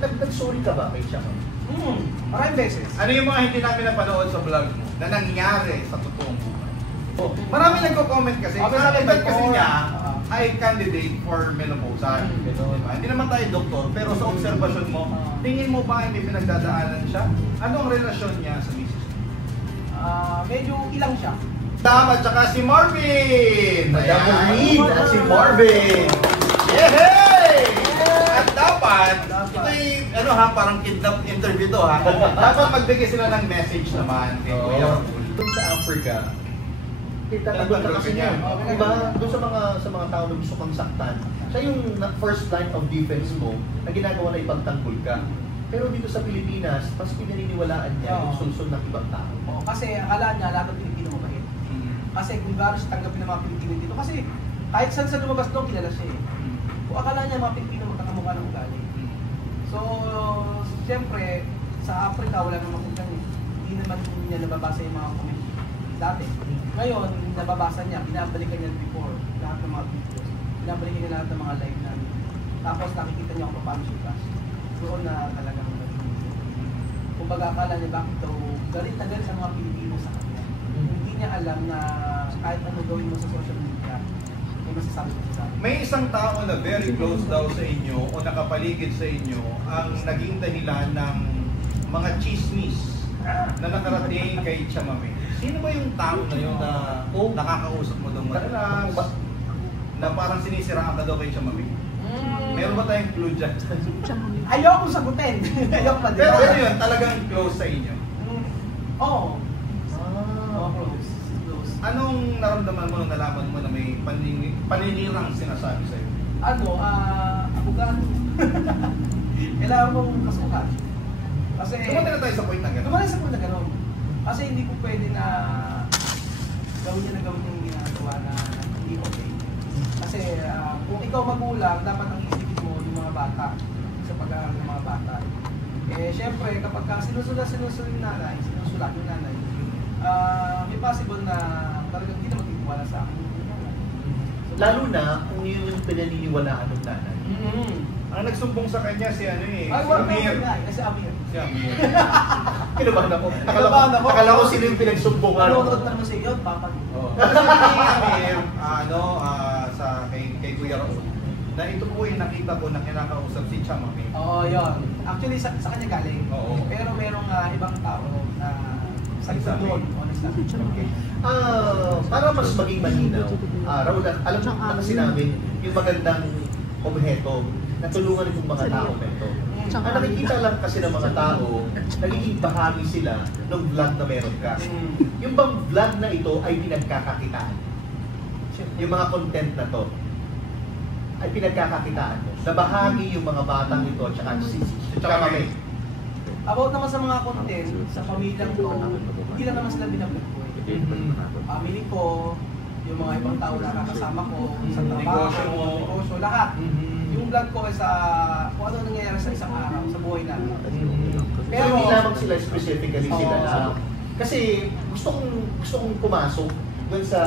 Nag-sorry ka ba kay Chama? Maraming beses. Ano yung mga hindi namin napanood sa vlog mo na nangyari sa totoong buhay? Marami nagko-comment kasi. Sa edad kasi niya ay candidate for menopausal. Diba? Hindi naman tayo doktor, pero sa obserbasyon mo, tingin mo ba hindi pinagdadaanan siya? Anong relasyon niya sa misis? Medyo ilang siya. Tama, tsaka si Marvin! Madam Reed at si Marvin! Yehey! At dapat, ito parang kidnap interview to ha. Dapat magbigay sila ng message naman kay Kuya Raul. Doon sa Africa, tatagot na kasi niya. Diba? Doon sa mga tao na gusto kang saktan, siya yung first line of defense mo na ginagawa na ipagtanggol ka. Pero dito sa Pilipinas, mas pinaniniwalaan niya yung sulsol ng ibang tao. Kasi akala niya lahat ng Pilipino mabait. Kasi kung gano'n siya tanggapin ng mga Pilipino dito. Kasi kahit saan sa lumabas doon, kilala siya eh. Kung akala niya mga Pilipino magkakamukha ng ugali. So, siyempre, sa Africa wala namang kung hindi naman niya nababasa yung mga comment dati. Ngayon, nababasa niya, binabalikan niya before lahat ng mga videos. Binabalikan niya lahat ng mga live namin. Tapos nakikita niya kung paano siya class. Doon na talagang kung baga akala niya bakit ito galit na galit sa mga Pilipino sa kanya. Hindi niya alam na kahit ano gawin mo sa social media, may masasabi ko sa akin. May isang tao na very close daw sa inyo o nakapaligid sa inyo ang naging dahilan ng mga chismis na nakarating kay Chamame. Sino ba yung tao na yun na nakakausap mo daw madalas? Na parang sinisiraan ka daw kay Chamame? Meron ba tayong clue dyan? Ayoko sagutin. Ayoko pa din. Pero ano yun, talagang close sa inyo? Oo. Close. Anong naramdaman mo nung nalaman mo na may paninirang sinasabi sa'yo? Abogado. Kailangan mong kasukat. Kasi Dumating na tayo sa point na gano'n. Dumating sa point na gano'n. Kasi hindi ko pwede na gawin niya na gawin yung ginagawa na hindi okay. Kasi kung ikaw magulang, dapat ang isipin mo yung mga bata sa pag-aaral ng mga bata. Eh, syempre, kapag sinusulat yung nanay, may possible na talagang hindi na magtitiwala sa akin. Lalo na kung yun yung pinaniniwalaan ng nanay. Ang nagsumbong sa kanya si ano eh, Ay, wala na si Amir. Si Amir. Kinabahan ako. Kinabahan ako. Akala ko sino yung pinagsumbungan. Nanonood naman sa iyo, papa. Amir, kay Kuya Raul, na ito po yung nakita ko na kinakausap si Chamame. Oo, yun. Actually, sa kanya galing. Oo. Pero merong ibang tao na sa doon. Okay. Para mas maging malinaw, Raul, alam mo na kasi namin yung magandang obheto na tulungan itong mga tao na ito. Ang nakikita lang kasi ng mga tao, nagiging bahagi sila ng vlog na meron ka. Yung bang vlog na ito ay pinagkakakitaan? Yung mga content na to ay pinagkakakitaan mo. Na bahagi yung mga batang ito at saka kami. About naman sa mga content, sa pamilyang ko, hindi lang naman sila binabuhay. Family ko, yung mga ibang tao na nakakasama ko, sa trabaho, negosyo, lahat. Yung vlog ko ay sa kung ano nangyayari sa isang araw, sa buhay namin. Pero hindi lamang sila specifically sila lang. Kasi gusto kong pumasok doon sa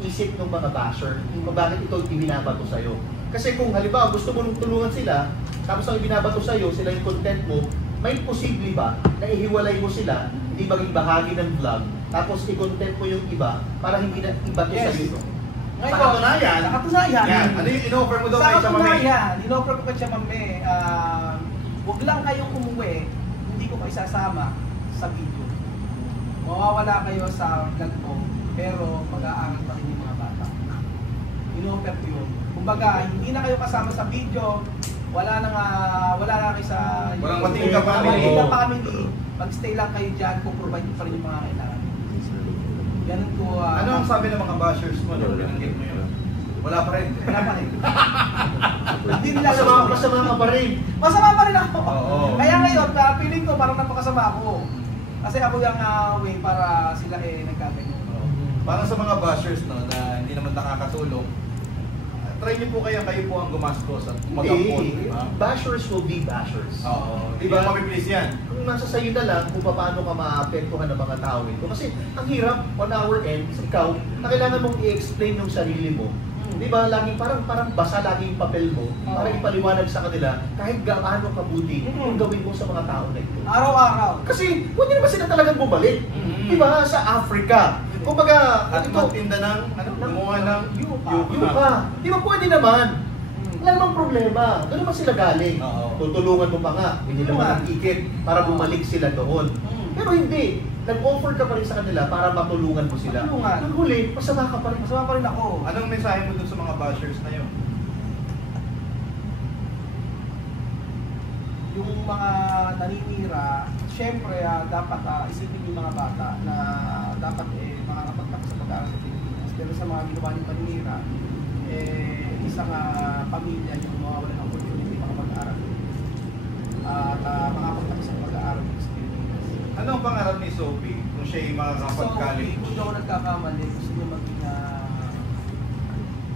isip ng mga basher kung bakit ito ibinabato sa'yo. Kasi kung halimbawa gusto mo nung tulungan sila, tapos ang ibinabato sa'yo, sila yung content mo, may posible ba na ihiwalay mo sila, hindi maging bahagi ng vlog, tapos i-content mo yung iba para hindi na ibato sa'yo ito? Sa katunayan, ano yung in-offer mo daw kay Chamame? Sa katunayan, in-offer ko kay Chamame, huwag lang kayong umuwi, hindi ko kayo sasama sa video. Mawawala kayo sa vlog ko, pero mag-aaral pa rin yung mga bata. In-offer ko yun. Kumbaga, hindi na kayo kasama sa video, wala na kayo sa... Walang Matingka family. Matingka family. Mag-stay lang kayo dyan, kung provide ko pa rin yung mga kailangan. Ganun ko... ano ang sabi ng mga bashers mo nung pinanggit mo yun? Wala pa rin. Wala pa rin. Hindi nila masama ka pa rin. Masama pa rin ako. Oo. Kaya ngayon, feeling ko parang napakasama ako. Kasi ako yung way para sila nagkagayon. Parang sa mga bashers no, na hindi naman nakakatulong, try niyo po kayo po ang gumastos at mag-upload, diba? Bashers will be bashers. Oo. Diba? Mapiplease yan. Kung nasa sayo na lang kung paano ka maapektuhan ng mga tao ito. Kasi ang hirap, on our end, ikaw, na kailangan mong i-explain yung sarili mo Di ba, laging parang basa lagi yung papel mo para ipaliwanag sa kanila kahit gaano kabuti yung gawin mo sa mga tao na ito. Araw-araw. Kasi pwede naman sila talagang bumalik. Di ba, sa Africa. Kumbaga, At ito, magtinda ng, gumawa ng yuka. Di ba pwede naman? Wala namang problema. Doon naman sila galing. Oo. Tutulungan mo pa nga. Hindi naman ang ikit para bumalik sila doon. Pero hindi. Nag-offer ka pa rin sa kanila para matulungan mo sila. Matulungan. Ang huli, masama ka pa rin. Masama pa rin ako. Anong mensahe mo dun sa mga bashers na yun? Yung mga naninira, syempre dapat isipin yung mga bata na dapat makakapagtapos sa pag-aaral sa Pilipinas. Pero sa mga ginawa ng paninira, isang pamilya yung mawawalan ng opportunity makapag-aaral. At makapagtapos sa pag-aaral sa Pilipinas. Ano ang pangarap ni Sophie kung siya'y makakapag-college? So, kung ako nagkakamali, gusto niya maging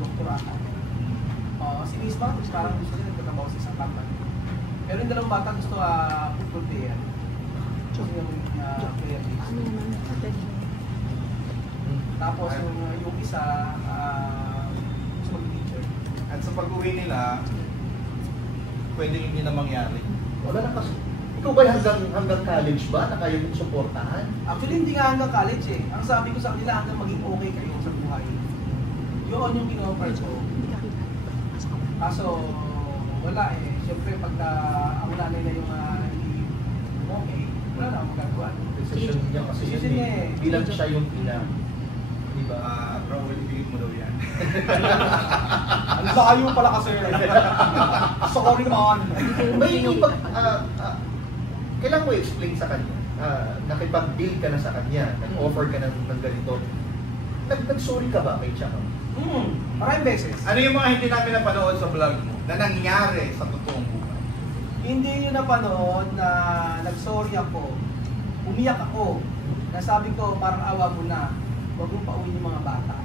doktorata. Si Miss Matos, parang gusto niya nagtatrabaho sa isang company. Pero yung dalawang bata gusto football player. Gusto niya maging player base. Tapos yung isa, gusto maging teacher. At sa pag-uwi nila, pwede hindi na mangyari. Wala na kasi. Ikaw ba hanggang college ba na kaya mong suportahan? Actually, hindi nga hanggang college eh. Ang sabi ko sa kanila, hanggang maging okay kayo sa buhay. Yun yung kinoffer ko. Kaso, wala eh. Siyempre, pagka ang nanay na yung hindi okay, wala na akong magagawa. Decision niya kasi yun Decision niya eh. eh. Bilang siya yung ina. Di ba? Raul, ibigit mo daw yan. Ang layo pala kasi. Sorry naman. May ipag... kailangan mo i-explain sa kanya. Nakipag-deal ka na sa kanya. Nag-offer ka ng ganito. Nag-sorry ka ba kay Chaka? Maraming beses. Ano yung mga hindi namin napanood sa vlog mo na nangyari sa totoong buhay? Hindi nyo napanood na nag-sorry ako. Umiyak ako. Nasabi ko, parang awa mo na. Huwag mong pauwi yung mga bata.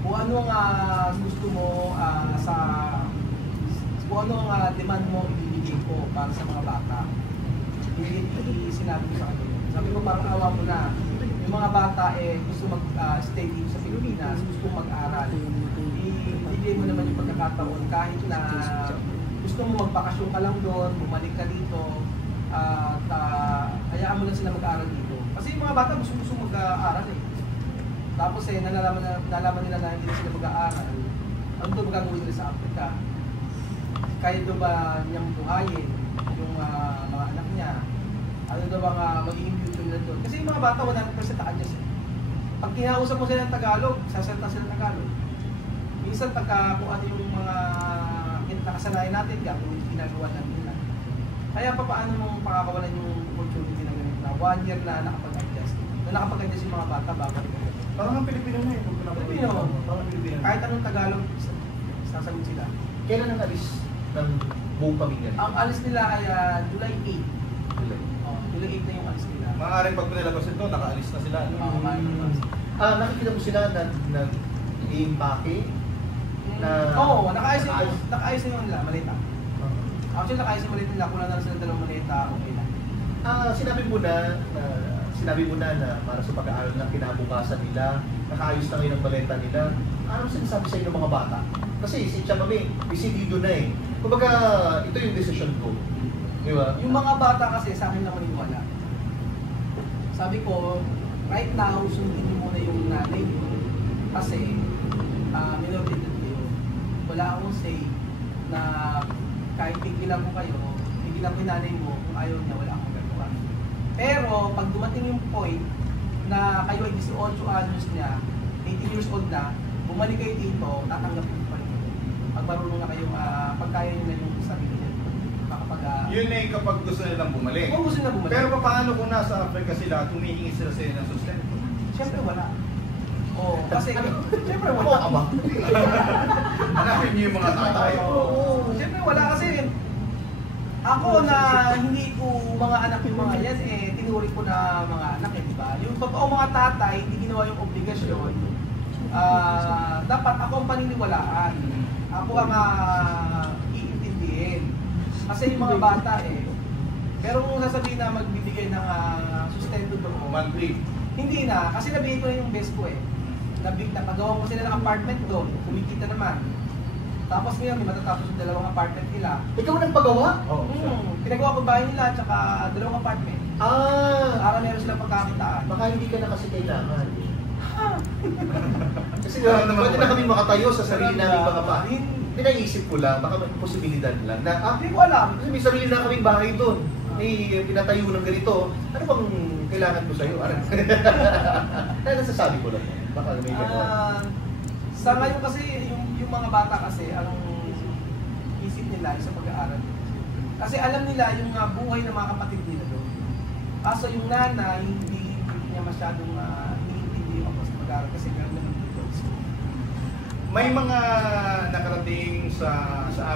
Kung ano ang gusto mo kung ano ang demand mo, ibibigay ko para sa mga bata. Hindi sinabi ko sa kanila. Sabi ko, parang awa mo na. Yung mga bata gusto mag-stay dito sa Pilipinas, gusto mag-aral. Ibigay mo naman yung pagkakataon kahit na gusto mo magbakasyon ka lang doon, bumalik ka dito, at hayaan mo lang sila mag-aral dito. Kasi yung mga bata gusto mag-aaral eh. Tapos nalaman nila na hindi sila mag-aaral. Ano ba gagawin nila sa Africa? Kaya doon ba niyang buhayin yung mga anak niya? Ano daw bang magiging future nila doon? Kasi yung mga bata 100% adjust eh. Pag kinausap mo sila ng Tagalog, sasalita sila ng Tagalog. Minsan pagka kung ano yung mga nakasanayan natin, gagawin yung ginagawa namin nila. Kaya paano mong pakakawalan yung opportunity na ganito na 1 year na nakapag-adjust? Na nakapag-adjust yung mga bata bago rin. Parang ang Pilipino na eh. Pilipino. Parang Pilipino. Kahit anong Tagalog, sasagot sila. Kailan ang alis ng buong pamilya? Ang alis nila ay July 8. July 8 na yung alis nila. Maaaring pag pinalabas ito, nakaalis na sila. Nakikita mo sila na i-impake? Oo, nakaayos na yung nila, maleta. Actually, nakaayos na maleta nila. Kulang na sila dalawang maleta, okay lang. Sinabi mo na para sa pag-aaral ng kinabukasan nila, nakaayos na ngayon ang baleta nila. Anong sinasabi sa inyo ng mga bata? Kasi si Chamame, isidido na eh. Kumbaga, ito yung decision ko. Di ba? Yung mga bata kasi sa akin lang maniwala. Sabi ko, right now, sundin niyo muna yung nanay niyo. Kasi, minority kayo. Wala akong say na kahit pigilan ko kayo, pigilan ko yung nanay mo, kung ayaw niya, wala akong gagawa. Pero, pag dumating yung point na kayo ay 18 anos niya, 18 years old na, bumalik kayo dito, tatanggapin ko pa rin. Pag marunong na kayong, pagkaya nyo na yung sarili niyo. Yun eh kapag gusto nilang bumalik. Kung gusto nila bumalik. Pero paano kung nasa Africa sila, tumihingi sila sa ng sustento? Siyempre wala. Oo, kasi siyempre Ako, wala. ama. Hanapin niyo yung mga tatay. Oo, siyempre wala kasi ako na hindi ko mga anak yung mga yan, tinuri ko na mga anak di ba? Yung totoong mga tatay, hindi ginawa yung obligasyon. Dapat ako ang paniniwalaan. Ako ang iintindihin. Kasi yung mga bata pero kung sasabihin na magbibigay ng sustento doon, Monthly. hindi na, kasi nabigay ko na yung best ko napagawa ko sila ng apartment doon, kumikita naman. Tapos ngayon, may matatapos yung 2 apartment nila. Ikaw nagpagawa? Pinagawa ko bahay nila, tsaka 2 apartment. Para meron silang pagkakitaan. Baka hindi ka na kasi kailangan. Kasi Wala naman pwede ba? na kami makatayo sa sarili namin mga Wala. bahay. Pinaisip ko lang, baka may posibilidad lang na, Hindi ko alam. kasi may sarili na kaming bahay doon. May pinatayo ng ganito. Ano bang kailangan ko sa'yo? Ano? Kaya nasasabi ko lang. Baka may gano'n. Sa ngayon kasi, yung mga bata kasi, ang isip nila sa pag-aaral. Kasi alam nila yung buhay ng mga kapatid nila doon. Kaso yung nanay, hindi niya masyadong iniintindi yung sa pag-aaral kasi meron naman dito. May mga nakarating sa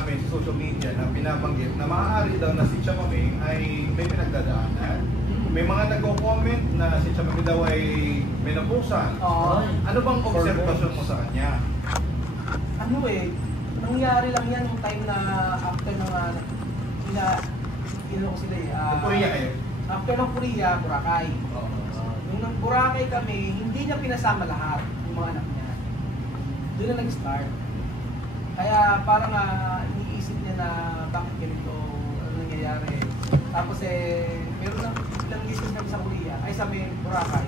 amin sa social media na binabanggit na maaari daw na si Chamameng ay may pinagdadaanan. May mga nagko-comment na si Chamameng daw ay menopausal. Oo. Ano bang observasyon mo sa kanya? Ano nangyari lang yan nung time na after ng ko sila Korea kayo? After ng Korea, Boracay. Nung nang Boracay kami, hindi niya pinasama lahat yung mga anak niya. Doon na nag-start. Kaya parang iniisip niya na bakit ganito, ano nangyayari. Tapos meron na ilang business kami sa Korea, ay sa Boracay.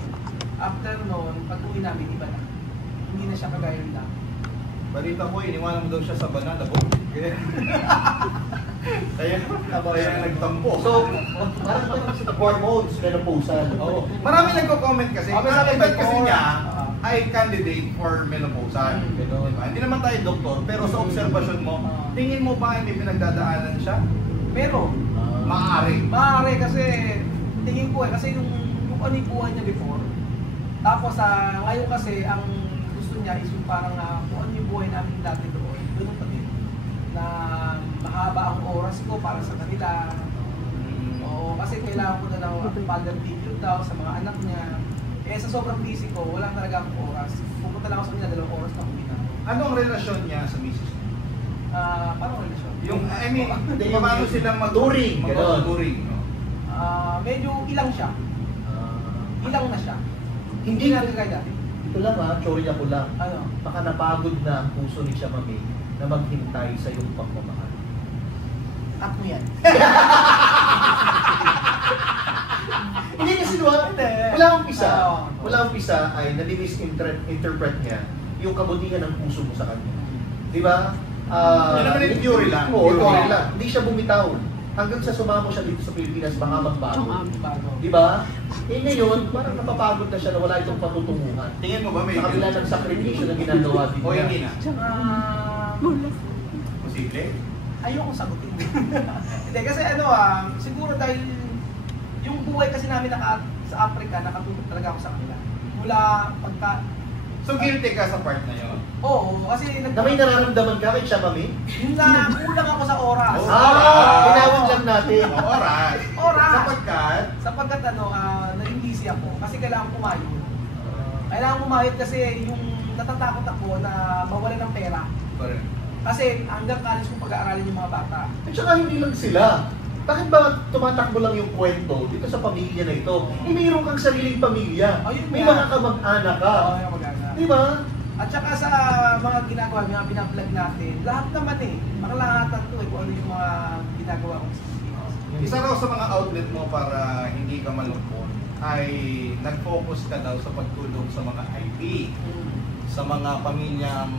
After noon, pag-uwi namin, iba na. Hindi na siya kagaya nila. Balita ko, iniwanan mo daw siya sa banana boat. Kaya nagtampo. So, parang kasi hormones, menopausal. Oo. Marami nagko-comment kasi. Okay, Ang sabi edad ko, kasi niya ay candidate for menopausal. Ganon. Diba? Hindi naman tayo doktor, pero sa observation mo, tingin mo ba ay may pinagdadaanan siya? Pero, Maaari. maaari kasi tingin ko kasi yung ano yung buhay niya before. Tapos ngayon kasi ang gusto niya is yung parang kung ano yung buhay namin dati doon. Doon pa din. Na mahaba ang oras ko para sa kanila. Oo, kasi kailangan ko na ng father figure daw sa mga anak niya. Sa sobrang busy ko, wala talaga akong oras. Pupunta lang ako sa kanila 2 oras na kumina. Anong relasyon niya sa misis niya? Paano relasyon? Yung, paano silang Touring, ganon. Touring, no? Medyo ilang siya. Ilang na siya. Hindi na kagaya dati. Ito lang chorya ko lang. Ano? Baka napagod na ang puso ni Chamameng na maghintay sa iyong pagmamahal. At mo yan. Hindi kasi wala umpisa ay nadi-misinterpret niya yung kabutihan ng puso mo sa kanya. Di ba? Yun naman yung theory lang. Oo, theory lang. Hindi siya bumitaw. Hanggang sa sumamo siya dito sa Pilipinas, baka magbago. Bago. Di ba? Ngayon, parang napapagod na siya na wala itong patutunguhan. Tingin mo ba may... Sa kabila ng sakripisyo na ginagawa din O hindi na? Ah, Posible? ayokong sagutin. Hindi, kasi siguro dahil yung buhay kasi namin sa Africa, nakatulog talaga ako sa kanila. Mula pagka... So guilty ka sa part na yun? Oo, kasi Na may nararamdaman ka kay Chamameng? Yung na kulang ako sa oras. Tinawag lang natin. Oras. Oras! Sapagkat Naging busy ako kasi kailangan kumayod. Kailangan kumayod kasi yung natatakot ako na mawala ng pera. Correct. Kasi hanggang college ko pag-aaralin yung mga bata. At saka hindi lang sila. Bakit ba tumatakbo lang yung kwento dito sa pamilya na ito? Mayroon kang sariling pamilya. Ayun May nga. mga kamag-anak ka. Oo, yung mag-aaralin. Di ba? At saka sa mga ginagawa, mga binablog natin, lahat naman makalahatan to kung ano yung mga ginagawa ko sa Pilipinas. Isa raw sa mga outlet mo para hindi ka malungkot ay nag-focus ka daw sa pagtulong sa mga IP, sa mga pamilyang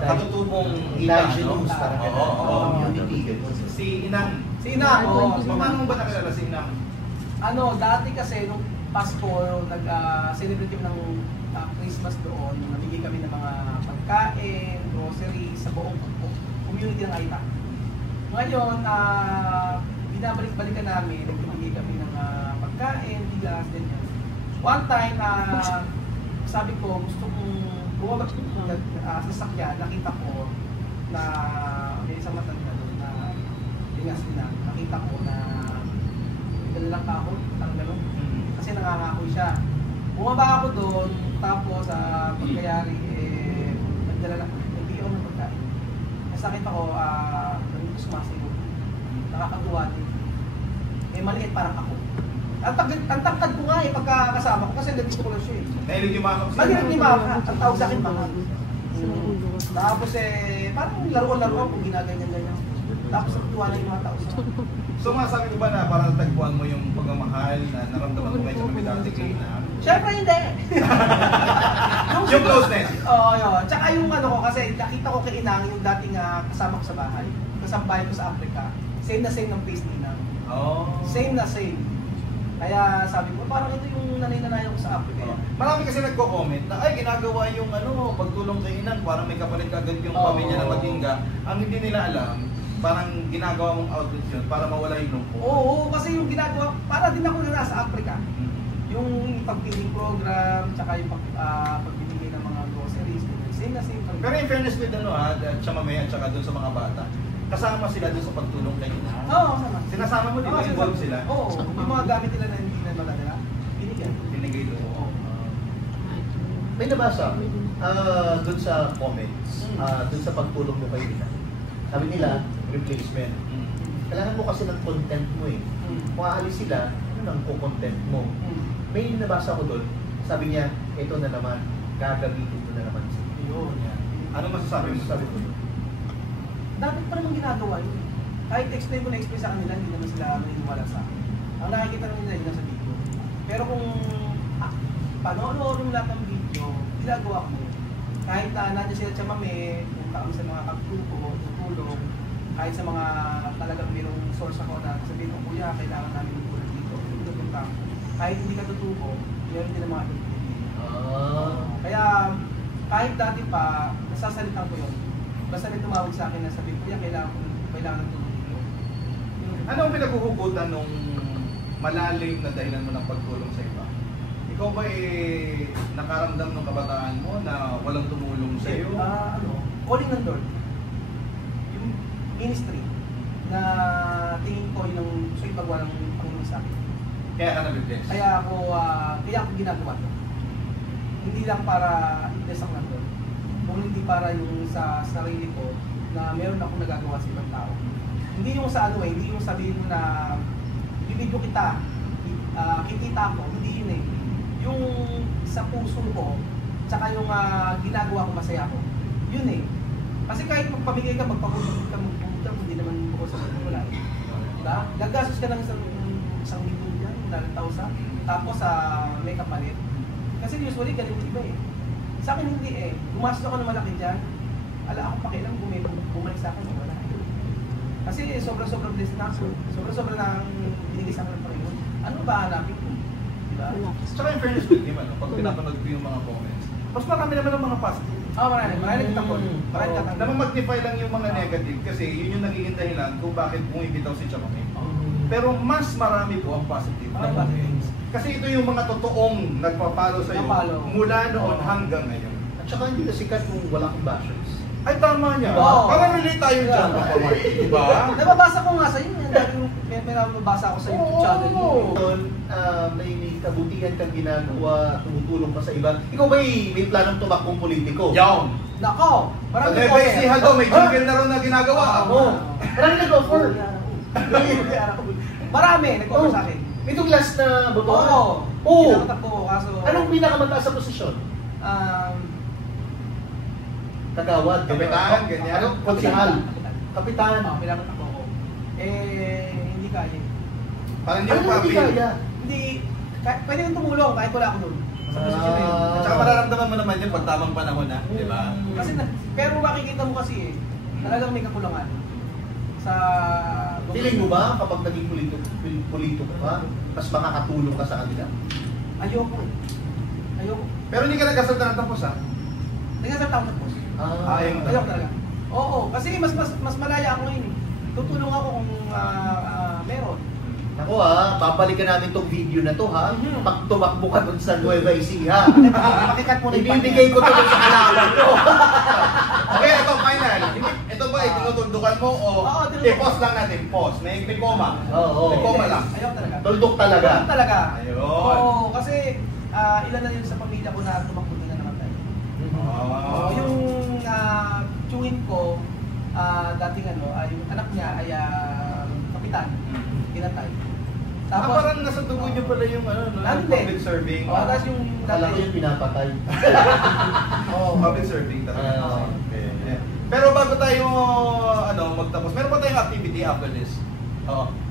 katutubong Indigenous, no? parang Oo, oo. community, gano'n. Si Inang. Si Ina, Paano mo ba nakilala si Inang? dati kasi nung Pasko, nag-celebrate kami ng Christmas doon, namigay kami ng mga pagkain, groceries sa buong community ng Aita. Ngayon, binabalik-balikan namin, nagbibigay kami ng pagkain, bigas, ganyan. One time, sabi ko, gusto kong bumabag sa sasakyan, nakita ko na may isang matanda doon na bigas nila. Nakita ko na dalalang kahon, parang gano'n. Kasi nangangako siya. Bumaba ako doon, tapos pagkayari, nagdala lang, nagbigay ako ng pagkain. Kasi nakita ko, nandito sumasayo. Nakakatuwa din. Maliit parang ako. Ang tangkad ko nga eh, pagkakasama ko kasi nandito ko lang siya eh. Nahilig yung mga Mahilig ni Maka, ang tawag sa akin Maka. Tapos eh, parang laruan-laruan kung ginaganyan-ganyan. Tapos natutuwa na yung mga tao sa akin. So masabi ko ba na parang tagpuan mo yung pagmamahal na naramdaman mo kay Chamame dati kay na? Siyempre hindi! Yung closeness? Oo, yun. Tsaka yung ano ko, kasi nakita ko kay Inang yung dating kasama ko sa bahay. Kasambahay ko sa Africa. Same na same ng face ni Inang. Oh. Same na same. Kaya sabi ko, parang ito yung nanay-nanayan ko sa Africa. Marami kasi nagko-comment na ay ginagawa yung ano, pagtulong kay Inan, parang may kapalit agad yung Oo. pamilya ng Matingga. Ang hindi nila alam, parang ginagawa mong outlet yun para mawala yung lungkot. Oo, kasi yung ginagawa, para din ako na nasa Africa. Yung pag-feeding program, tsaka yung pagbibigay ng mga groceries, same na same. Pero in fairness with ano Chamame at saka dun sa mga bata, kasama sila dun sa pagtulong kay Inan. Oo, sama. Sinasama mo, di ba, involved sila? Oo, yung mga gamit nila na hindi na magdala, binigyan. Binigay doon. Oo. May nabasa dun sa comments, dun sa pagtulong mo kay Ina. Sabi nila, replacement. Kailangan mo kasi ng content mo eh. Kung aalis sila, ano nang content mo? May nabasa ko doon, sabi niya, ito na naman, gagamitin ko na naman siya. Yun. Ano masasabi mo? Sabi ko doon. Dapat pa namang ginagawa yun. Kahit explain ko na-explain sa kanila, hindi naman sila naniniwala sa akin. Ang nakikita nila yun sa video. Pero kung panoorin lahat ng video, ginagawa ko yun. Kahit nandiyan sila Chamame, kung kami sa mga kapgrupo, tutulong, kahit sa mga talagang mayroong source ako na sabihin ko, kuya, kailangan namin ng tulong dito. Pupunta ko. Kahit hindi ka tutuko, meron din ang mga Kaya kahit dati pa, nasasalitan ko yun. Basta may tumawag sa akin na sabi ko, kuya, kailangan ng tulong dito. Ano ang pinaghuhugutan nung malalim na dahilan mo ng pagtulong sa iba? Ikaw ba nakaramdam ng kabataan mo na walang tumulong sa iyo? Calling ng Lord. Yung ministry na tingin ko yung gusto yung pagwa ng Panginoon sa akin. Kaya ka nabibless? Kaya ako ginagawa ito. Hindi lang para i-bless ang Lord. Kung hindi para yung sa sarili ko na meron akong nagagawa sa ibang tao. Hindi yung sa hindi yung sabihin mo na bibidyo kita, kikita ako, hindi yun eh. Yung sa puso ko, tsaka yung ginagawa ko masaya ko, yun eh. Kasi kahit magpamigay ka, magpapulit ka, hindi naman ako sa mga wala eh. Diba? Gagastos ka ng isang milyon yan, 100,000, tapos may kapalit. Kasi usually ganun yung iba eh. Sa akin hindi eh. Gumastos ako ng malaki dyan, ala akong pakialam kung may bumalik sa akin o wala. Kasi sobrang blessed na ako. Sobrang na binigay sa akin ng Panginoon. Ano ba hanapin ko? Diba? Tsaka in fairness with him, pag pinapanood ko yung mga comments, mas marami naman ang mga positive. Marami nagtatapon. Marami nagtatapon. Namamagnify lang yung mga negative kasi yun yung nagiging dahilan kung bakit bumibitaw si Chamame. Pero mas marami po ang positive. Kasi ito yung mga totoong nagpapalo sa iyo mula noon hanggang ngayon. At saka hindi na sikat kung wala kang bashers. Ay tama niya. Oo. Parang relate tayo dyan, Papa Mark. Diba? Nababasa ko nga sa iyo. May nababasa ako sa YouTube channel mo. Doon, may kabutihan kang ginagawa, tumutulong ka sa iba. Ikaw ba may planong tumakbong politiko? Yawn! Nako! Pag may si Haldo, may jingle na rin na ginagawa. Marami nag-offer. Marami nag-offer sa akin. Itong last na botohan? Oo. Pinakatakbo ko kaso... Anong pinakamataas sa posisyon? Kagawad, Kapitan, ganyan. Ano? Konsihal. Kapitan. Pinakatakbo ko. Hindi kaya. Parang hindi Ano mo hindi papil. kaya? Hindi, pwede kong tumulong kahit wala ako doon. Sa posisyon na yun. At saka mararamdaman mo naman yun pag tamang panahon na, di ba? Kasi pero makikita mo kasi talagang may kakulangan sa... Feeling mo ba kapag naging politiko ka, mas makakatulong ka sa kanila? Ayoko. Pero hindi ka nagkasalta ng tapos ha? Nagsasalta ako sa post. Ayaw mo Ayoko talaga. Oo, kasi mas malaya ako ngayon eh. Tutulong ako kung meron. Ako babalikan namin tong video na to ha. Pag tumakbo ka dun sa Nueva Ecija, Makikat mo na ibibigay ko to dun sa kalaban ko. Okay, ito final. Ito ba tinutundukan mo o i-pause lang natin? Pause. May coma. Oo. May coma lang. Ayaw talaga. Tuldok talaga. Tuldok talaga. Ayun. Oo, kasi ilan na yun sa pamilya ko na tumakbo din na naman tayo. Yung chewin ko, dating yung anak niya ay kapitan, pinatay. Parang nasa dugo nyo pala yung public serving. Tapos yung Alam ko yung pinapatay. Public serving talaga. Okay. Pero bago tayo magtapos, meron pa tayong activity after this.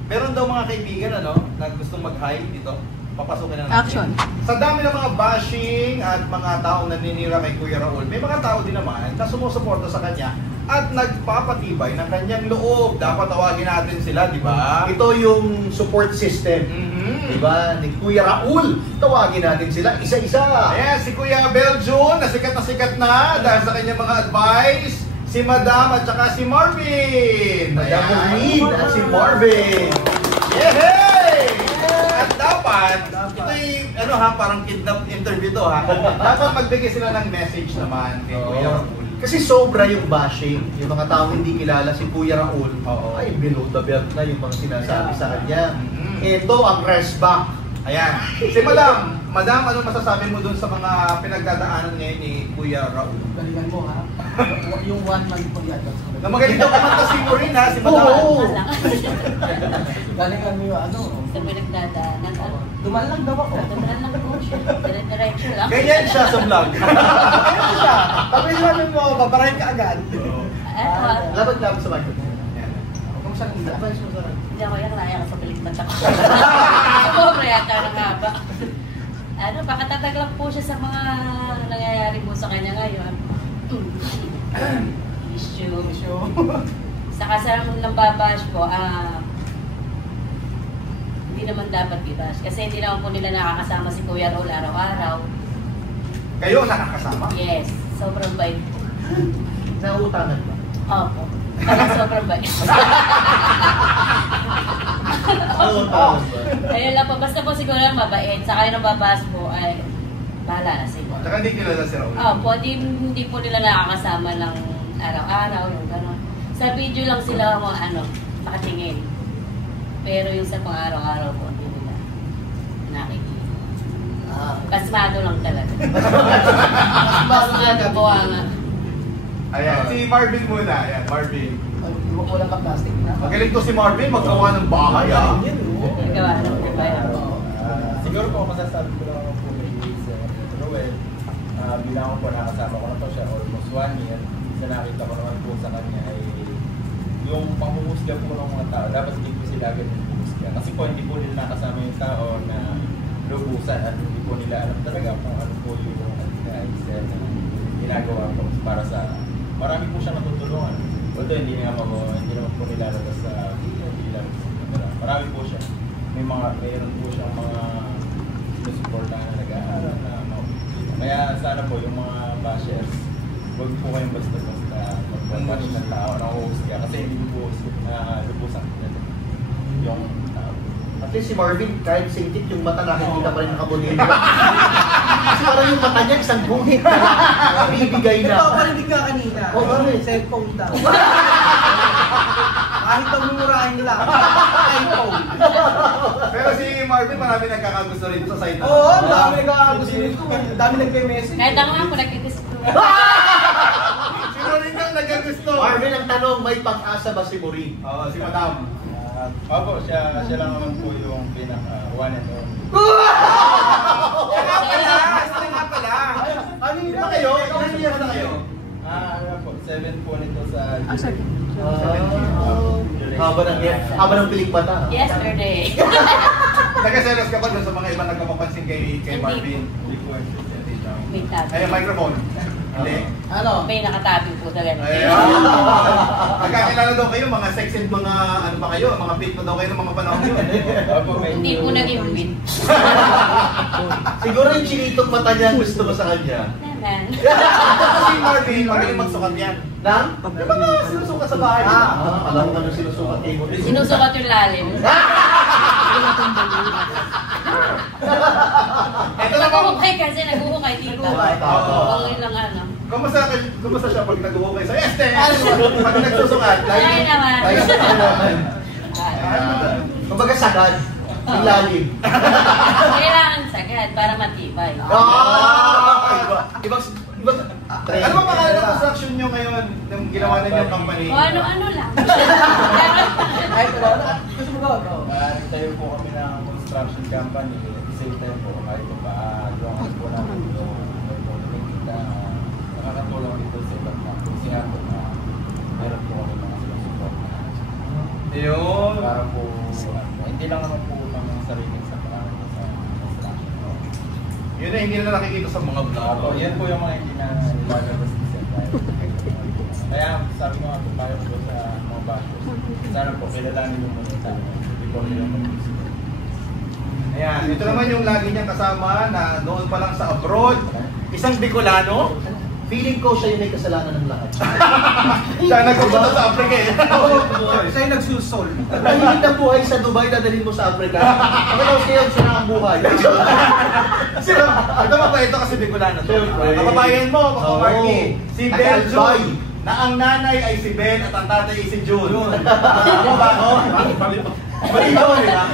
Meron daw mga kaibigan na gustong mag-hi dito. Papasukin na natin. Action. Sa dami ng mga bashing at mga taong naninira kay Kuya Raul, may mga tao din naman na sumusuporta sa kanya at nagpapatibay ng kanyang loob. Dapat tawagin natin sila, di ba? Ito yung support system. Di ba? Ni Kuya Raul. Tawagin natin sila isa-isa. Yes, si Kuya Belgium, na sikat dahil sa kanyang mga advice. Si Madam at saka si Marvin. Madam Marvin at si Marvin. Yehey! At dapat, ito'y parang kidnap interview to ha. Dapat magbigay sila ng message naman kay Kuya Raul. Kasi sobra yung bashing. Yung mga taong hindi kilala si Kuya Raul, ay below the belt na yung mga sinasabi sa kanya. Ito ang rest back. Ayan. Si Madam, ano masasabi mo dun sa mga pinagdadaanan ngayon ni Kuya Raul? Galingan mo ha. Yung 1 month po yan. Na magaling daw kumanta si Corinne ha, si Madam. Oo. Galingan mo yung Sa pinagdadaanan. Duman lang daw ako. Dumaan lang po siya. Dire-diretso lang. Ganyan siya sa vlog. Ganyan siya. Tapos namin mo, babarahin ka agad. Laban-laban sa microphone. Kung saan hindi. Advice mo sa akin. Hindi ako yan, naya ka sa balikmat ako. Sobra yata ng haba. Pakatatag lang po siya sa mga nangyayari po sa kanya ngayon. Issue. Saka sa ng babash po, hindi naman dapat i-bash. Kasi hindi naman po nila nakakasama si Kuya Raul araw-araw. Kayo nakakasama? Yes, sobrang bait po. Nauutangan ba? Opo. Parang sobrang bait. Nauutangan ba? Ayun lang po, basta po siguro mabait. Sa kayo ng babas po ay bahala na siguro. Tsaka hindi kilala si Raul. Opo, hindi po nila nakakasama ng araw-araw, yung gano'n. Sa video lang sila nakatingin. Pero yung sa pang-araw-araw po, hindi nila nakikita. Pasmado lang talaga. Pasmado po nga. Ayan, si Marvin muna. Ayan, Marvin. Walang ka-plastic na. Magaling to si Marvin, magawa ng bahay ah. Nagawa ng bayan. Siguro po masasabi ko lang po kay Roel, bilang ako po nakasama ko na po siya almost 1 year, na nakita ko naman po sa kanya ay yung panghuhusga po ng mga tao, dapat hindi po sila agad huhusga. Kasi po hindi po nila nakasama yung tao na lubusan at hindi po nila alam talaga kung ano po yung advice na ginagawa po para sa marami po siya natutulungan. Although hindi naman po nilalabas sa video, marami po siya. Mayroon po siyang mga sinusuportahan na nag-aaral na kaya sana po yung mga bashers, huwag po kayong basta-basta mag-bash ng tao na host kaya kasi hindi po lubusan yung tao. At least si Marvin, kahit singkit yung mata nakikita pa rin nakabulin. Kasi parang yung mata niya isang guhit na bibigay na. Ito, parinig ka kanina. Oo, bakit? Cellphone daw. Kahit ang mumurahin lang. iPhone. Pero si Marvin, marami nagkakagusto rin sa side na. Oo, ang dami nagkakagusto nito. Ang dami nagpe-message. Kahit ako nga po nagkikisipuro. Sino rin kang nagkagusto? Marvin, ang tanong, may pag-asa ba si Maureen? Oo, si Madam. Opo, siya lang naman po yung pinaka one and only. Siya nga pala! Siya nga pala! Ano yun na kayo? Ilan years na kayo? Ano po, 7 po nito sa Haba ng piling mata. Yesterday. Nagkaselos ka ba doon sa mga iba nagkapapansin kay Marvin? May tabi. Ay, microphone. Hindi. Ano? May nakatabi po talaga. Ayun. Nagkakilala daw kayo, mga sex and mga ano pa kayo, mga fit pa daw kayo ng mga panahon yun. Opo, Hindi po naging win. Siguro yung chinitong mata niya gusto mo sa kanya. Naman. Si Marvin, magaling magsukat yan. Nang? Yung mga sinusukat sa bahay. Alam mo ano sinusukat kay Maureen. Sinusukat yung lalim. Ito na po. Naguhukay kasi, naguhukay dito. Oo, lang ano. Kumusta siya pag nag-uukay sa este? Pag nagsusukat, Ay naman. Ay, naman. Kumbaga sagad. Ang lalim. Kailangan sagad para matibay. Ibang Ano ba pangalan ng construction nyo ngayon nung ginawa na yung company? O ano-ano lang. Kahit wala na. Gusto mo ba? tayo po po kami ng construction company, at the same time po, kahit pa luwangan po namin yung nakikita, nakakatulong dito sa ibang mga kursihan po na meron po kami mga sinusupport na Yun. para po, hindi lang naman po ng sarili sa parang sa construction. Yun na hindi na nakikita sa mga vlog. Yan po yung mga hindi na nilalabas sa kaya sabi ko nga po tayo po sa mga bashers, sana po kilalanin yung mga tayo. Hindi po nila mag-isip. Ayan, ito naman yung lagi niyang kasama na noon pa lang sa abroad, isang Bicolano. Feeling ko siya yung may kasalanan ng lahat. Siya nagpupunta sa Africa eh. Siya yung nagsusol. Tahimik na buhay sa Dubai, dadalhin mo sa Africa. Ako daw siya yung sira ang buhay. Sino? Ito ba ito kasi Bicolano? Siyempre. Kababayan mo, Oo. Marky. Si At Bel Albay. Jun. Na ang nanay ay si Ben at ang tatay ay si Jun. Ano ba? Malinaw, di ba?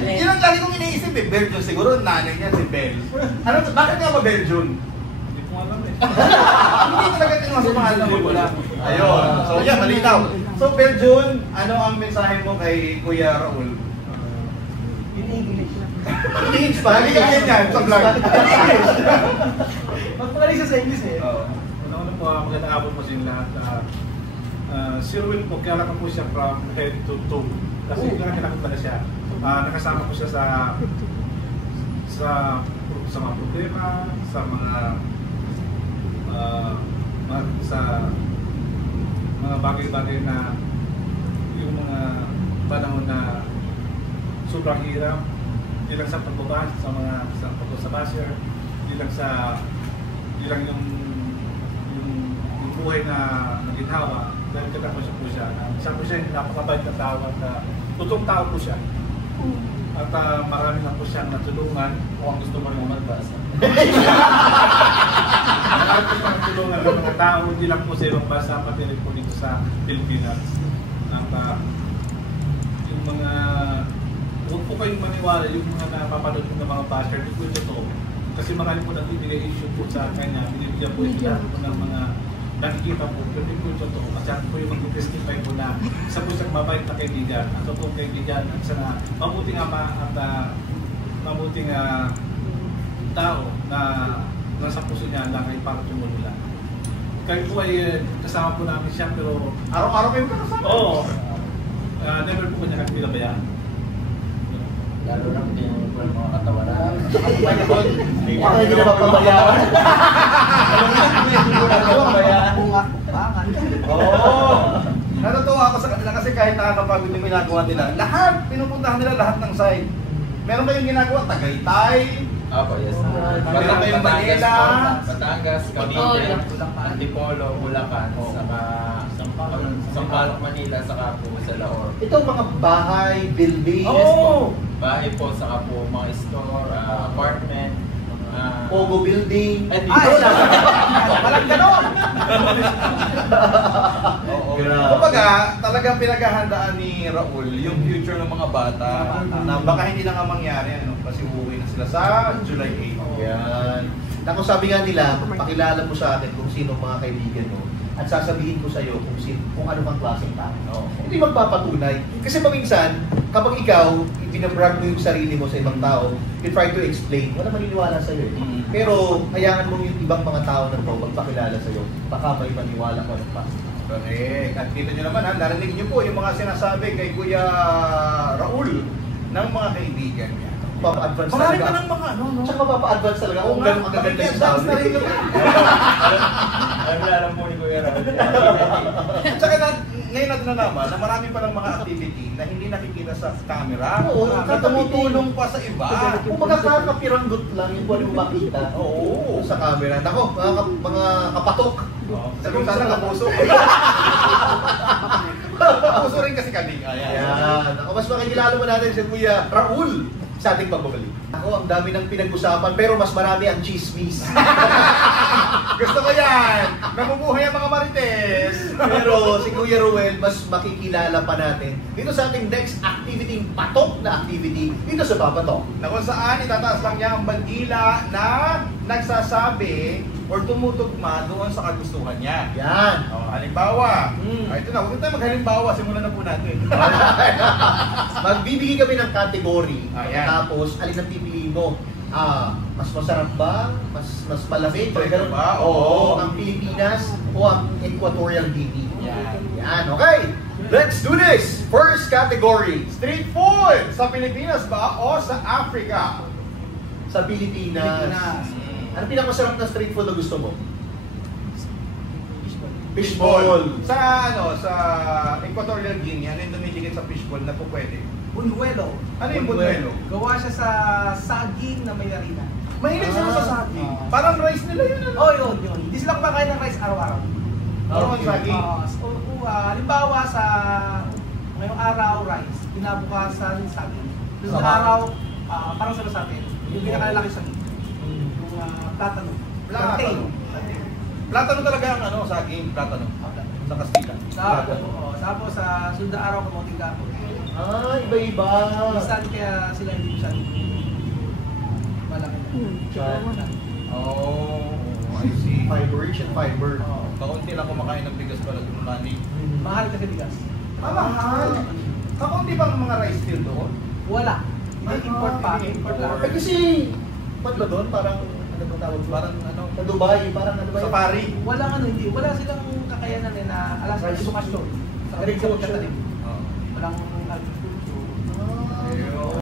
Yun ang lagi kong iniisip eh. Bel Jun, siguro nanay niya si Bel. Ano, bakit nga ba Bel Jun? Hindi ko alam eh. Hindi talaga tingnan sa pangalan mo wala. Ayun. So yan, malinaw. So Bel Jun, ano ang mensahe mo kay Kuya Raul? In English. Hindi Spanish. Lagi ka ganyan sa vlog. Magpagaling sa English eh. Una-una po, magandang hapon po sa inyo lahat. Si Ruel po, kilala ko po siya from head to toe. Kasi kilala ko pala siya. Nakasama ko siya sa mga problema, sa mga bagay-bagay na yung mga panahon na sobrang hirap. Hindi lang sa pagbabas, sa pagbawas sa basher, hindi lang yung buhay na naginhawa dahil katapos siya po siya. Isa po siya napakabait na tao at totoong tao po siya. At marami na po siyang natulungan. Kung ang gusto mo rin magbasa. Marami po siyang natulungan ng mga tao, hindi lang po sa ibang bansa, pati rin po dito sa Pilipinas. At yung mga, huwag po kayong maniwala yung mga napapanood ng mga basher, hindi po ito totoo. Kasi marami po nagbibigay issue po sa kanya, binibigyan po ito po ng mga nakikita po, pero hindi po ito totoo. Kasi po yung mag-testify po na isa po siyang mabait na kaibigan, at totoong kaibigan, at isa na mabuting ama at mabuting tao na nasa puso niya lang ay para tumulong. Kahit po ay kasama po namin siya, pero Araw-araw kayo kasama? oo, never po kanya kami pinabayaan. Lalo na kung tinulong ko ng mga katawanan. Baka hindi na mapabayaan. Alam mo, hindi ko na mapabayaan. Oo. Natutuwa ako sa kanila kasi kahit nakakapagod yung ginagawa nila, lahat, pinupuntahan nila lahat ng site. Meron kayong ginagawa, Tagaytay, Apo, yes. Meron kayong Manila, Batangas, Cavite, Antipolo, Bulacan, saka Sampaloc, Manila, saka po sa Lahore. Itong mga bahay, building, Oo. Bahay po, saka po mga store, apartment, Pogo building. and Ay, dito walang ganon. Oo. Kumbaga, talagang pinaghahandaan ni Raul yung future ng mga bata na baka hindi na nga mangyari ano, kasi uuwi na sila sa July 8. Yan. Naku, sabi nga nila, pakilala mo sa akin kung sino ang mga kaibigan mo at sasabihin ko sa iyo kung ano bang klaseng tao. Hindi magpapatunay. Kasi paminsan, kapag ikaw, binabrag mo yung sarili mo sa ibang tao, you try to explain, wala maniniwala sa iyo. Pero, hayaan mo yung ibang mga tao na to magpakilala sa iyo. Baka may maniwala ko ng past. Correct. At kita nyo naman, narinig nyo po yung mga sinasabi kay Kuya Raul ng mga kaibigan niya. Mapa-advance Marami talaga. ka ng mga ano, no? Tsaka mapa-advance talaga kung gano'n ang gaganda yung Advance na rin sound. naman. alam mo ni Kuya Raul. Tsaka ngayon natin nalaman na marami palang mga activity na hindi nakikita sa camera. Oo, na tumutulong pa sa iba. Kung magkakapiranggot lang yung pwede mo makita. Oo. Sa camera. Nako, mga kapatok. Sabi sana kapuso. Kapuso rin kasi kami. Ayan. Ako, mas makikilala mo natin si Kuya Raul sa ating pagbabalik. Ako, ang dami ng pinag-usapan, pero mas marami ang chismis. Gusto ko yan. Namubuhay ang mga marites. Pero si Kuya Ruel, mas makikilala pa natin dito sa ating next activity, patok na activity, dito sa Papatok. Na kung saan itataas lang niya ang bandila na nagsasabi or tumutugma doon sa kagustuhan niya. Yan. Halimbawa, ito na, huwag na tayo maghalimbawa, simulan na po natin. Magbibigay kami ng category. Ayan. Tapos, alin ang pipiliin mo? Mas masarap ba? Mas malamig? Street Ganun ba? Oo. Ang Pilipinas o ang Equatorial Guinea? Yan. Okay. Let's do this! First category. Street food! Sa Pilipinas ba o sa Africa? Sa Pilipinas. Ano pinakamasarap na street food na gusto mo? Fishball. Sa sa Equatorial Guinea, ano yung dumidikit sa fishball na po pwede? Buñuelo. Ano yung buñuelo? Gawa siya sa saging na may harina. Mahilig sila sa saging. Parang rice nila yun. Ano? Oh, yun. Hindi sila kumakain ng rice araw-araw. Ang saging. Halimbawa sa ngayong araw rice, kinabukasan saging. Doon sa Sama. araw, parang sa atin, yung pinakalalaki saging. Yung platano. Platano. Platano talaga ang saging. Platano. Sa Castilla. Tapos sa sunod na araw, kamuting gapo. Iba-iba. Minsan kaya sila hindi siya malaki. I see. Fiber, rich and fiber. Kaunti lang kumakain ng bigas pala doon, Manny. Mahal kasi bigas. Mahal. Kaunti bang mga rice field doon? Wala. Import pa. Import lang. Kasi, ba't ba doon? Parang, ano ba tawag? Parang sa Dubai, parang ano ba yun? safari. Wala silang kakayanan na alas sa edukasyon. Sa Agriculture. walang agriculture.